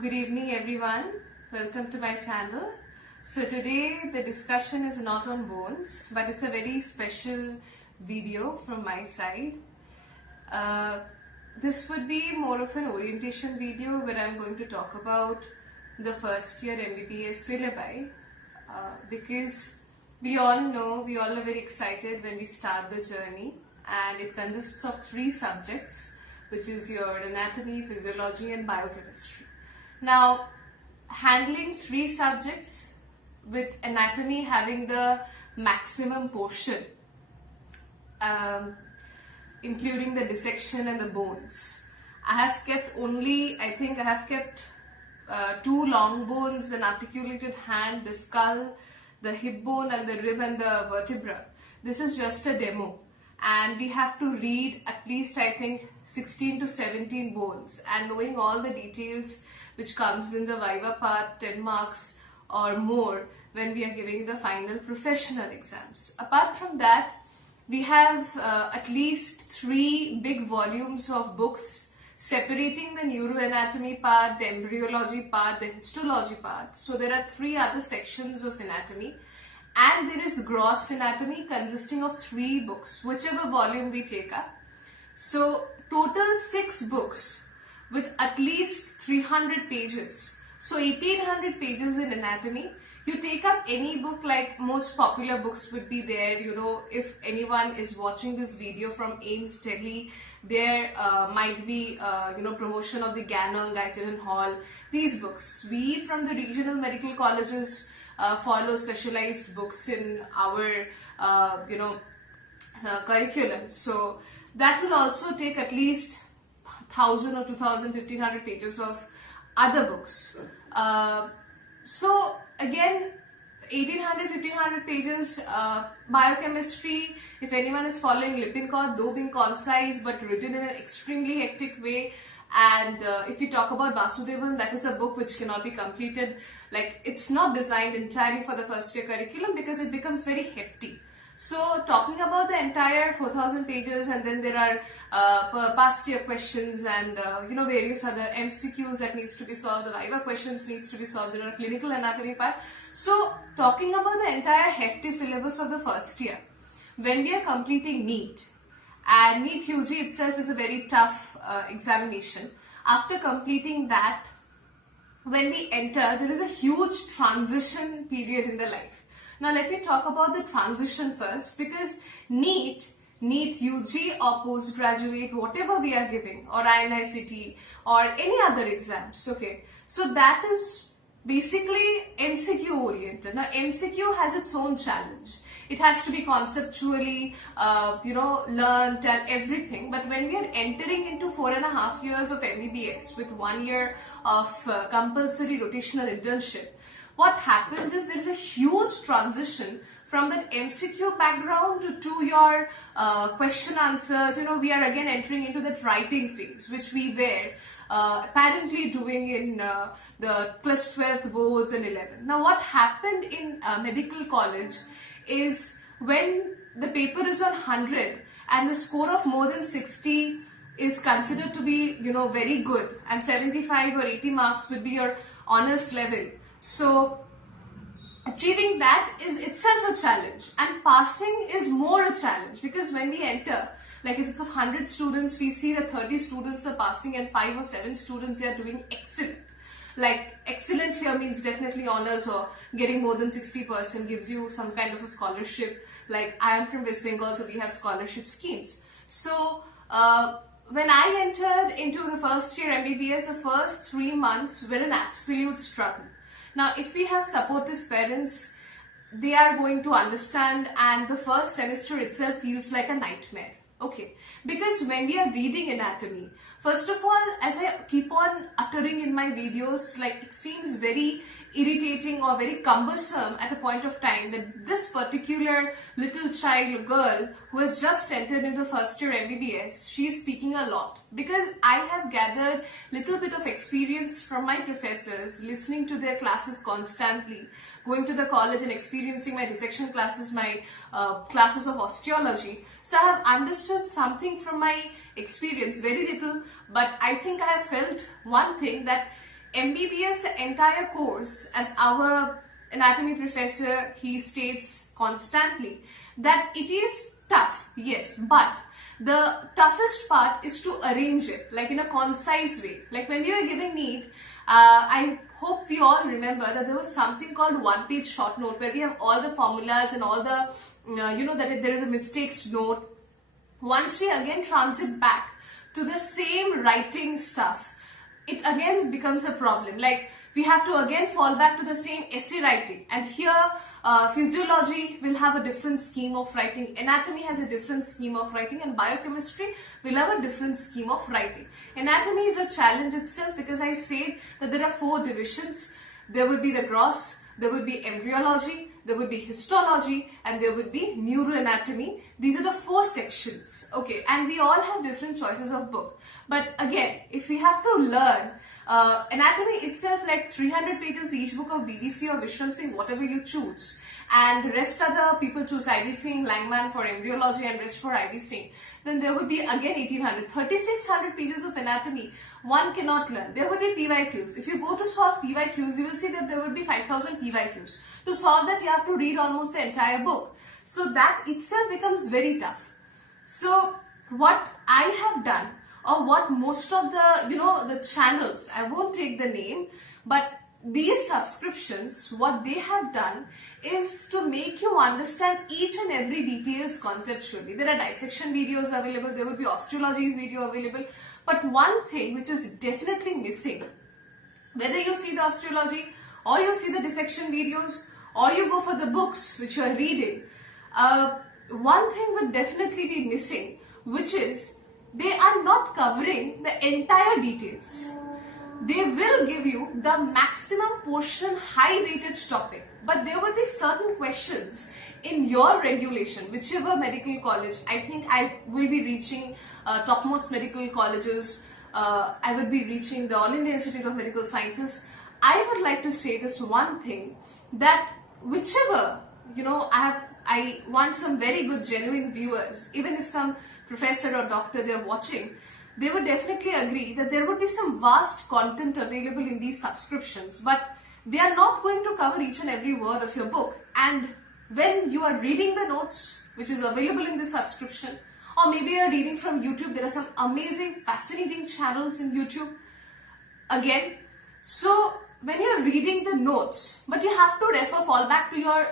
Good evening everyone, welcome to my channel. So today the discussion is not on bones, but it's a very special video from my side. This would be more of an orientation video where I'm going to talk about the first year MBBS syllabi because we all know, we all are very excited when we start the journey, and it consists of 3 subjects, which is your Anatomy, Physiology and Biochemistry. Now, handling 3 subjects with anatomy having the maximum portion, including the dissection and the bones. I have kept 2 long bones, an articulated hand, the skull, the hip bone and the rib and the vertebra. This is just a demo. And we have to read at least 16 to 17 bones, and knowing all the details which comes in the Viva part, 10 marks or more when we are giving the final professional exams. Apart from that, we have at least 3 big volumes of books separating the neuroanatomy part, the embryology part, the histology part. So there are 3 other sections of anatomy. And there is gross anatomy consisting of 3 books, whichever volume we take up. So total 6 books with at least 300 pages. So 1800 pages in anatomy. You take up any book, like most popular books would be there. You know, if anyone is watching this video from AIMS Delhi, there might be promotion of the Gannon, Guyton and Hall. These books. We from the regional medical colleges follow specialized books in our curriculum. So that will also take at least 1000 or 2000, 1500 pages of other books. So again, 1800, 1500 pages. Biochemistry, if anyone is following Lippincott, though being concise but written in an extremely hectic way. And if you talk about Vasudevan, that is a book which cannot be completed. Like, it's not designed entirely for the first year curriculum because it becomes very hefty. So talking about the entire 4000 pages, and then there are past year questions and various other MCQs that needs to be solved, the Viva questions needs to be solved, there are clinical anatomy part. So talking about the entire hefty syllabus of the first year, when we are completing NEET, and NEET UG itself is a very tough examination. After completing that, when we enter, there is a huge transition period in the life. Now let me talk about the transition first, because NEET UG or postgraduate, whatever we are giving, or INICT or any other exams, okay, so that is basically MCQ oriented. Now MCQ has its own challenge. It has to be conceptually, learned and everything. But when we are entering into 4.5 years of MBBS with 1 year of compulsory rotational internship, what happens is there is a huge transition from that MCQ background to your question answers. We are again entering into that writing phase, which we were apparently doing in the plus 12th boards and 11. Now what happened in medical college is, when the paper is on 100 and the score of more than 60 is considered to be very good, and 75 or 80 marks would be your honors level. So achieving that is itself a challenge, and passing is more a challenge, because when we enter, like if it's of 100 students, we see that 30 students are passing and 5 or 7 students, they are doing excellent. Like excellent here means definitely honors, or getting more than 60% gives you some kind of a scholarship. Like I am from West Bengal, so we have scholarship schemes. So when I entered into the first year MBBS, the first 3 months were an absolute struggle. Now if we have supportive parents, they are going to understand, and the first semester itself feels like a nightmare. Okay, because when we are reading anatomy, first of all, as I keep on uttering in my videos, like it seems very irritating or very cumbersome at a point of time that this particular little child, girl who has just entered into first year MBBS, she is speaking a lot, because I have gathered little bit of experience from my professors, listening to their classes constantly, going to the college and experiencing my dissection classes, my classes of osteology. So I have understood something from my experience, very little, but I think I have felt one thing, that MBBS entire course, as our anatomy professor, he states constantly that it is tough, yes, but the toughest part is to arrange it like in a concise way. Like when we were giving NEET, I hope we all remember that there was something called one-page short note where we have all the formulas and all the, that there is a mistakes note. Once we again transit back to the same writing stuff, it again becomes a problem. Like we have to again fall back to the same essay writing, and here physiology will have a different scheme of writing, anatomy has a different scheme of writing, and biochemistry will have a different scheme of writing. Anatomy is a challenge itself because I said that there are 4 divisions. There would be the gross, there would be embryology, there would be histology, and there would be neuroanatomy. These are the 4 sections, okay, and we all have different choices of book. But again, if we have to learn anatomy itself, like 300 pages each book of BBC or Vishram Singh, whatever you choose, and rest other people choose I.V. Singh, Langman for embryology and rest for I.V. Singh, then there would be again 1800, 3600 pages of anatomy one cannot learn. There would be PYQs. If you go to solve PYQs, you will see that there would be 5000 PYQs. To solve that, you have to read almost the entire book. So that itself becomes very tough. So what I have done, or what most of the, the channels, I won't take the name, but these subscriptions, what they have done is to make you understand each and every details conceptually. There are dissection videos available, there will be osteology's video available, but one thing which is definitely missing, whether you see the osteology or you see the dissection videos or you go for the books which you are reading, one thing would definitely be missing, which is they are not covering the entire details. They will give you the maximum portion high weightage topic, but there will be certain questions in your regulation, whichever medical college. I think I will be reaching topmost medical colleges. I would be reaching the All India Institute of Medical Sciences. I would like to say this one thing, that whichever, I want some very good genuine viewers, even if some professor or doctor they're watching, they would definitely agree that there would be some vast content available in these subscriptions, but they are not going to cover each and every word of your book. And when you are reading the notes, which is available in this subscription, or maybe you're reading from YouTube, there are some amazing, fascinating channels in YouTube. Again, so when you're reading the notes, but you have to fall back to your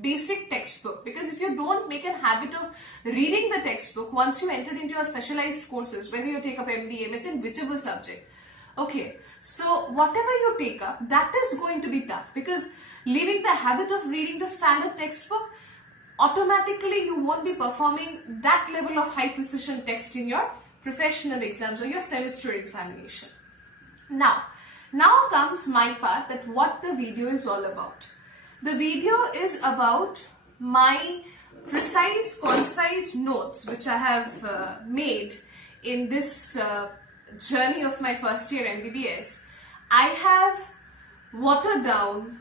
basic textbook, because if you don't make a habit of reading the textbook once you enter into your specialized courses, whether you take up MD, MS in whichever subject, okay, so whatever you take up, that is going to be tough, because leaving the habit of reading the standard textbook, automatically you won't be performing that level of high precision text in your professional exams or your semester examination. Now comes my part, that what the video is all about. The video is about my precise, concise notes which I have made in this journey of my first year MBBS. I have watered down,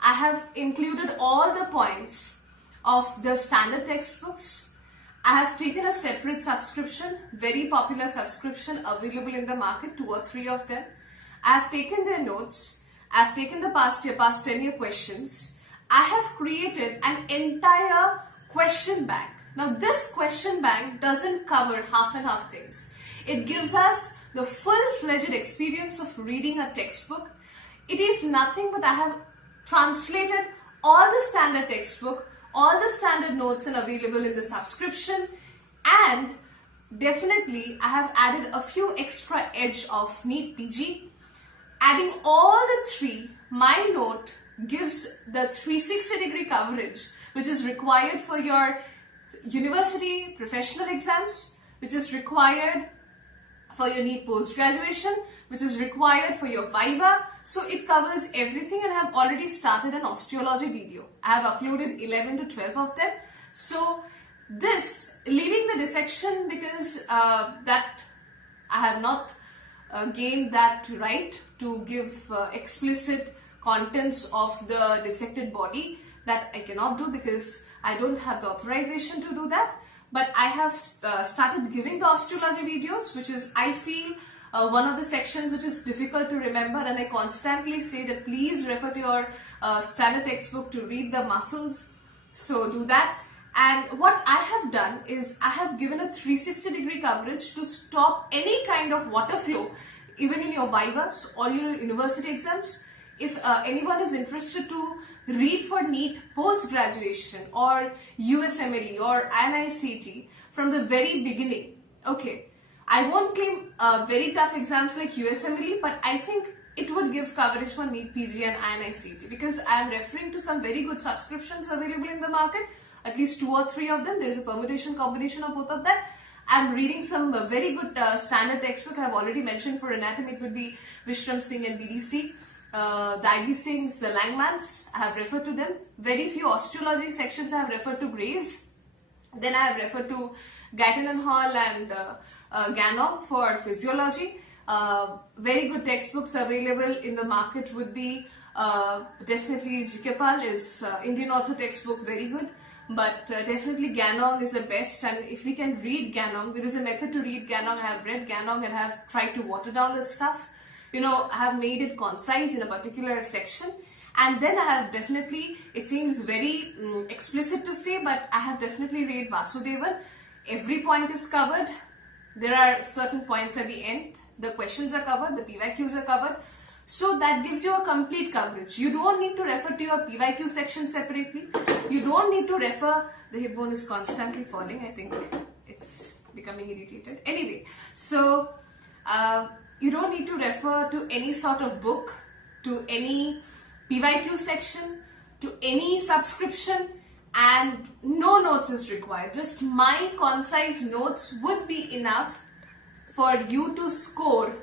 I have included all the points of the standard textbooks. I have taken a separate subscription, very popular subscription available in the market, 2 or 3 of them. I have taken their notes. I've taken the past 10 year questions. I have created an entire question bank. Now this question bank doesn't cover half and half things. It gives us the full-fledged experience of reading a textbook. It is nothing but I have translated all the standard textbook, all the standard notes and available in the subscription, and definitely I have added a few extra edge of NEET PG. Adding all the 3, my note gives the 360-degree coverage which is required for your university professional exams, which is required for your NEET post-graduation, which is required for your Viva. So it covers everything, and I have already started an osteology video. I have uploaded 11 to 12 of them. So this, leaving the dissection, because that I have not gained that right to give explicit contents of the dissected body. That I cannot do because I don't have the authorization to do that. But I have started giving the osteology videos, which is, I feel, one of the sections which is difficult to remember, and I constantly say that please refer to your standard textbook to read the muscles. So do that. And what I have done is I have given a 360-degree coverage to stop any kind of water flow, even in your vivas or your university exams. If anyone is interested to read for NEET post-graduation or USMLE or NICT from the very beginning, okay, I won't claim very tough exams like USMLE, but I think it would give coverage for NEET, PG and NICT, because I am referring to some very good subscriptions available in the market, at least 2 or 3 of them. There is a permutation combination of both of that. I'm reading some very good standard textbook. I've already mentioned for anatomy it would be Vishram Singh and BDC. The IB Singh's, the Langmans, I have referred to them. Very few osteology sections I have referred to Grays. Then I have referred to Guyton and Hall and Ganong for physiology. Very good textbooks available in the market would be definitely Jikepal is Indian author textbook, very good. But definitely Ganong is the best, and if we can read Ganong, there is a method to read Ganong. I have read Ganong and have tried to water down the stuff. You know, I have made it concise in a particular section, and then I have definitely, it seems very explicit to say, but I have definitely read Vasudevan. Every point is covered. There are certain points at the end. The questions are covered, the PYQs are covered. So that gives you a complete coverage. You don't need to refer to your PYQ section separately. You don't need to refer, the hip bone is constantly falling. I think it's becoming irritated. Anyway, so you don't need to refer to any sort of book, to any PYQ section, to any subscription, and no notes is required. Just my concise notes would be enough for you to score.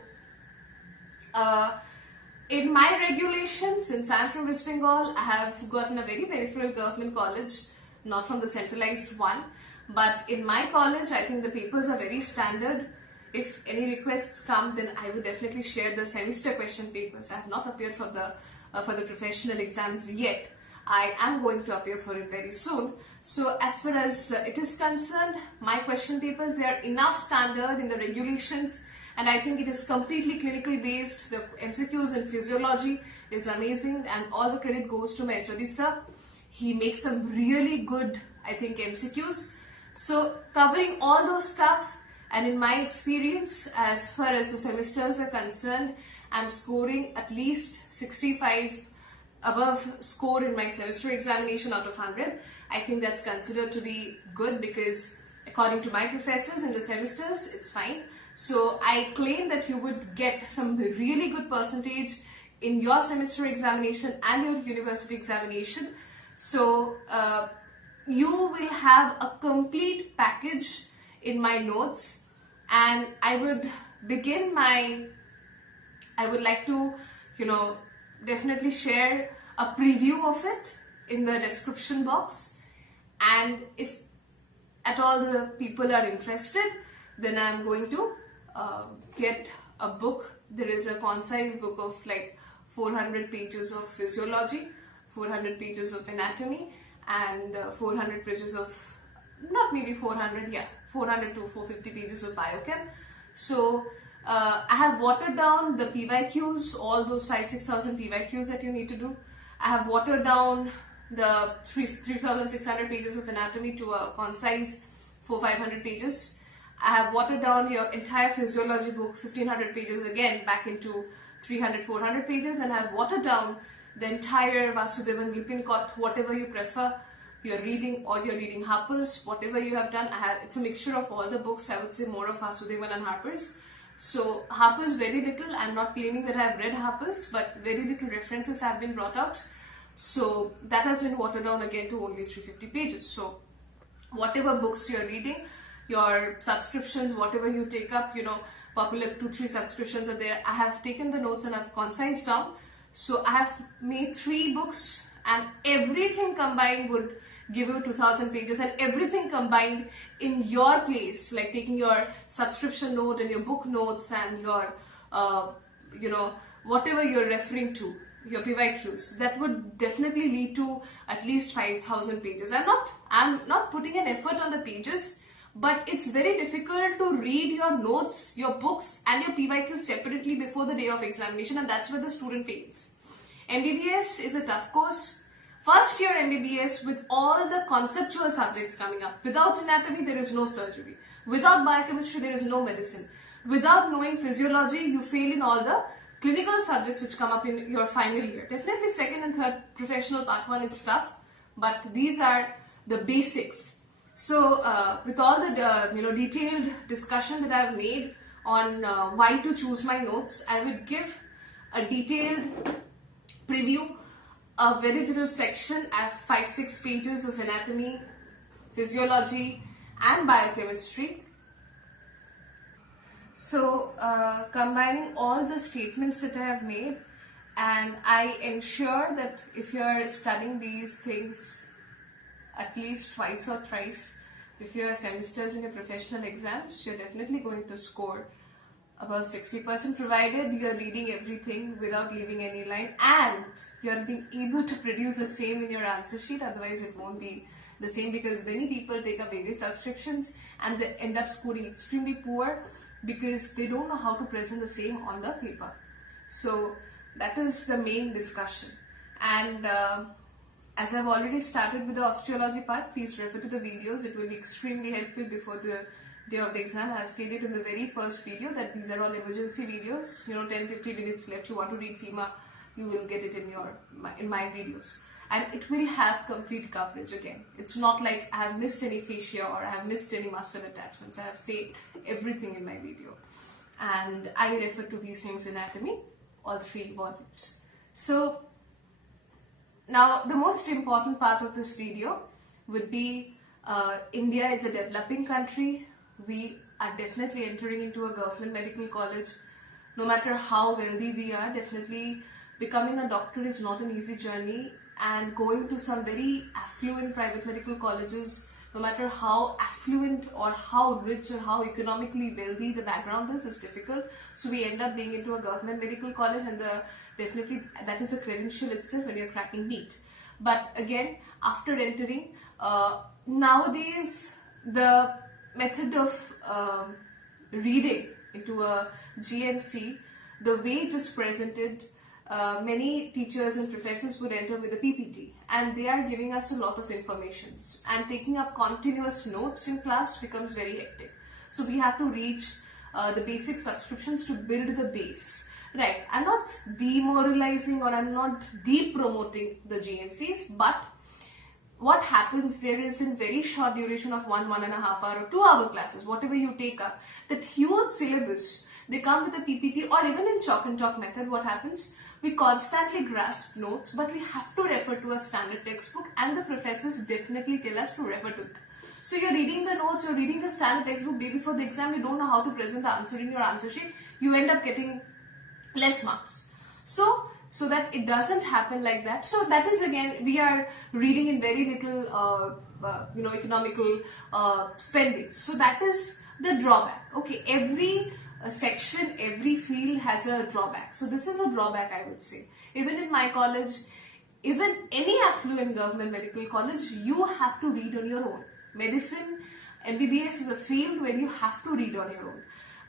In my regulation, since I'm from West Bengal, I have gotten a very peripheral government college, not from the centralized one. But in my college, I think the papers are very standard. If any requests come, then I would definitely share the semester question papers. I have not appeared for the professional exams yet. I am going to appear for it very soon. So as far as it is concerned, my question papers, they are enough standard in the regulations. And I think it is completely clinical based. The MCQs in physiology is amazing, and all the credit goes to my HOD sir. He makes some really good, I think, MCQs. So covering all those stuff, and in my experience, as far as the semesters are concerned, I'm scoring at least 65 above score in my semester examination out of 100. I think that's considered to be good, because according to my professors in the semesters, it's fine. So I claim that you would get some really good percentage in your semester examination and your university examination. So you will have a complete package in my notes, and I would begin I would like to, definitely share a preview of it in the description box. And if at all the people are interested, then I'm going to get a book. There is a concise book of like 400 pages of physiology, 400 pages of anatomy, and 400 pages of, not maybe 400, yeah, 400 to 450 pages of biochem. So I have watered down the PYQs, all those 5,000-6,000 PYQs that you need to do. I have watered down the 3,600 pages of anatomy to a concise 400-500 pages. I have watered down your entire physiology book, 1,500 pages, again back into 300-400 pages, and I have watered down the entire Vasudevan, Lippincott, whatever you prefer, you're reading, or you're reading Harper's, whatever you have done. It's a mixture of all the books. I would say more of Vasudevan and Harper's. So Harper's very little. I'm not claiming that I've read Harper's, but very little references have been brought out. So that has been watered down again to only 350 pages. So whatever books you're reading, your subscriptions, whatever you take up, popular 2-3 subscriptions are there. I have taken the notes and I've concised down. So I have made 3 books, and everything combined would give you 2,000 pages, and everything combined in your place, like taking your subscription note and your book notes and your, whatever you're referring to, your PYQs, that would definitely lead to at least 5,000 pages. I'm not putting an effort on the pages, but it's very difficult to read your notes, your books and your PYQs separately before the day of examination, and that's where the student fails. MBBS is a tough course. First year MBBS with all the conceptual subjects coming up. Without anatomy, there is no surgery. Without biochemistry, there is no medicine. Without knowing physiology, you fail in all the clinical subjects which come up in your final year. Definitely second and third professional part 1 is tough, but these are the basics. So with all the detailed discussion that I've made on why to choose my notes, I would give a detailed preview, a very little section at 5-6 pages of anatomy, physiology and biochemistry. So combining all the statements that I have made, and I ensure that if you are studying these things at least twice or thrice, if you are semesters in your professional exams, you're definitely going to score above 60%, provided you're reading everything without leaving any line and you're being able to produce the same in your answer sheet. Otherwise it won't be the same, because many people take up various subscriptions and they end up scoring extremely poor because they don't know how to present the same on the paper. So that is the main discussion. And as I've already started with the osteology part, please refer to the videos. It will be extremely helpful before the day of the exam. I have said it in the very first video that these are all emergency videos. 10-15 minutes left, you want to read FEMA, you will get it in my videos. And it will have complete coverage again. It's not like I have missed any fascia or I have missed any muscle attachments. I have said everything in my video. And I refer to these things anatomy, all 3 volumes. So now the most important part of this video would be India is a developing country. We are definitely entering into a government medical college. No matter how wealthy we are, definitely becoming a doctor is not an easy journey, and going to some very affluent private medical colleges, no matter how affluent or how rich or how economically wealthy the background is difficult. So we end up being into a government medical college, and definitely that is a credential itself when you're cracking NEET. But again, after entering, nowadays the method of reading into a GMC, the way it is presented, many teachers and professors would enter with a PPT, and they are giving us a lot of information, and taking up continuous notes in class becomes very hectic. So we have to reach the basic subscriptions to build the base. Right, I'm not demoralizing or I'm not de-promoting the GMCs, but what happens there is, in very short duration of 1.5 hour or 2 hour classes, whatever you take up, that huge syllabus, they come with a PPT, or even in chalk and talk method, what happens? We constantly grasp notes, but we have to refer to a standard textbook, and the professors definitely tell us to refer to that. So you're reading the notes, you're reading the standard textbook, day before the exam, you don't know how to present the answer in your answer sheet, you end up getting less marks. So that it doesn't happen like that. So that is, again, we are reading in very little economical spending. So that is the drawback. Okay, every section, every field has a drawback. So this is a drawback, I would say. Even in my college, even any affluent government medical college, you have to read on your own. Medicine, MBBS is a field where you have to read on your own.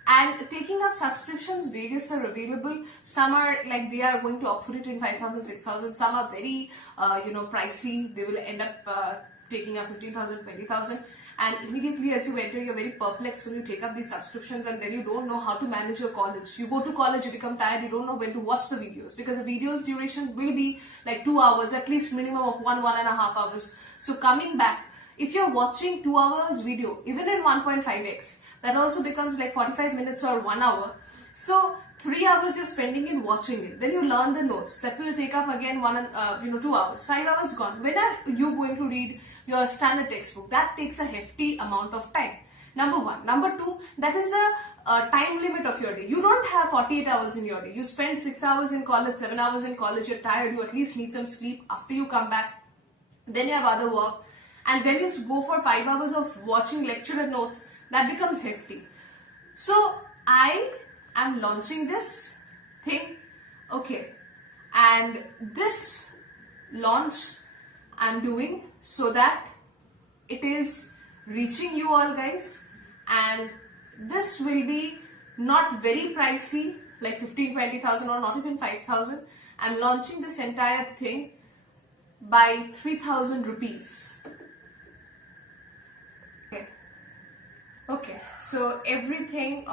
And taking up subscriptions, various are available. Some are like they are going to offer it in 5,000, 6,000. Some are very, pricey. They will end up taking up 15,000, 20,000. And immediately as you enter, you're very perplexed when you take up these subscriptions, and then you don't know how to manage your college. You go to college, you become tired, you don't know when to watch the videos, because the videos duration will be like 2 hours, at least minimum of 1.5 hours. So coming back, if you're watching 2 hours video, even in 1.5x, that also becomes like 45 minutes or 1 hour. So 3 hours you're spending in watching it. Then you learn the notes. That will take up again 2 hours. 5 hours gone. When are you going to read your standard textbook? That takes a hefty amount of time. Number 1. Number 2, that is a time limit of your day. You don't have 48 hours in your day. You spend 6 hours in college, 7 hours in college, you're tired, you at least need some sleep. After you come back, then you have other work. And then you go for 5 hours of watching lecture and notes. That becomes hefty. So I am launching this thing, okay, and this launch I'm doing so that it is reaching you all guys, and this will be not very pricey, like 15,000-20,000 or not even 5,000. I'm launching this entire thing by 3,000 rupees. Okay, so everything